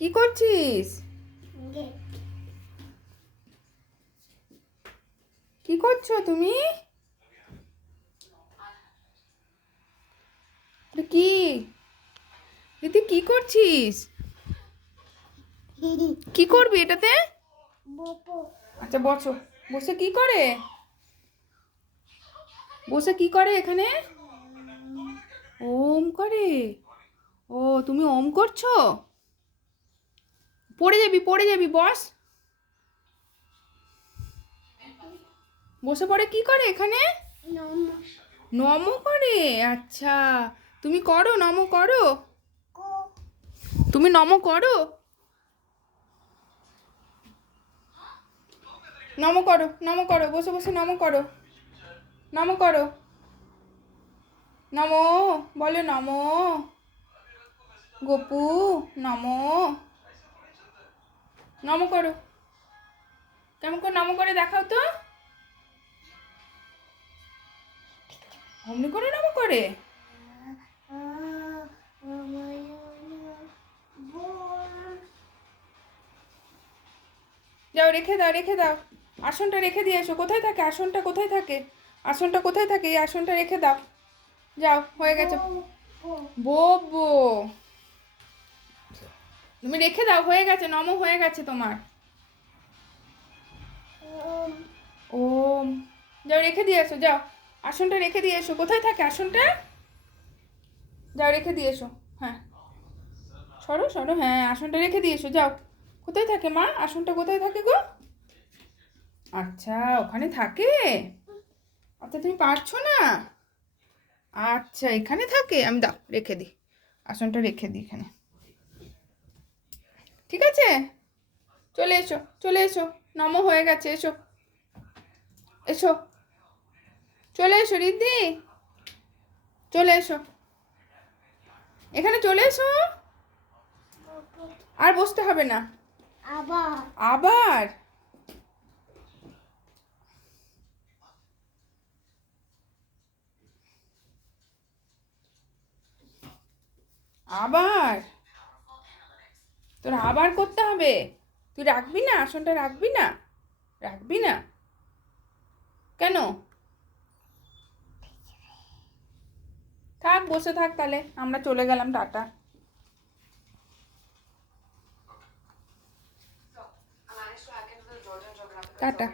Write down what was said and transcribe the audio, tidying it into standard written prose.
কি করছিস? কি করছো তুমি? কি দিদি কি করছিস? কি করবি এটাতে? আচ্ছা বসো। বসে কি করে? বসে কি করে এখানে? ওম করে। ও তুমি ওম করছো? পড়ে যাবি বস। বসে পড়ে কি করে এখানে? নম করে। আচ্ছা তুমি করো, নম করো। তুমি নম করো। নম করো, নম করো, বসে বসে নম করো। নম করো। নমো বলো, নমো গোপু। নমো নম করো। কেমন করে নম করে দেখাও তো। অমনি করে নম করে। যাও রেখে দাও, রেখে দাও। আসনটা রেখে দিয়ে এসো। কোথায় থাকে আসনটা? কোথায় থাকে আসনটা? কোথায় থাকে? এই আসনটা রেখে দাও। যাও, হয়ে গেছে। বো তুমি রেখে দাও, হয়ে গেছে, নম হয়ে গেছে তোমার। ওম। যাও রেখে দিয়ে এসো, যাও। আসনটা রেখে দিয়ে এসো। কোথায় থাকে আসনটা? যাও রেখে দিয়ে এসো। হ্যাঁ, সরো সরো, হ্যাঁ আসনটা রেখে দিয়ে এসো, যাও। কোথায় থাকে মা? আসনটা কোথায় থাকে গো? আচ্ছা ওখানে থাকে। আচ্ছা তুমি পারছো না? আচ্ছা এখানে থাকে। আমি দাও রেখে দিই, আসনটা রেখে দিই এখানে। ঠিক আছে, চলে এসো, চলে এসো। নম হয়ে গেছে, এসো এসো। চলে এসো রিদ্ধি, চলে এসো এখানে, চলে এসো। আর বসতে হবে না। আবার আবার আবার তোর আবার করতে হবে। তুই রাখবি না আসনটা? রাখবি না? রাখবি না কেন? থাক, বসে থাক তাহলে, আমরা চলে গেলাম, টাটা। টাটা।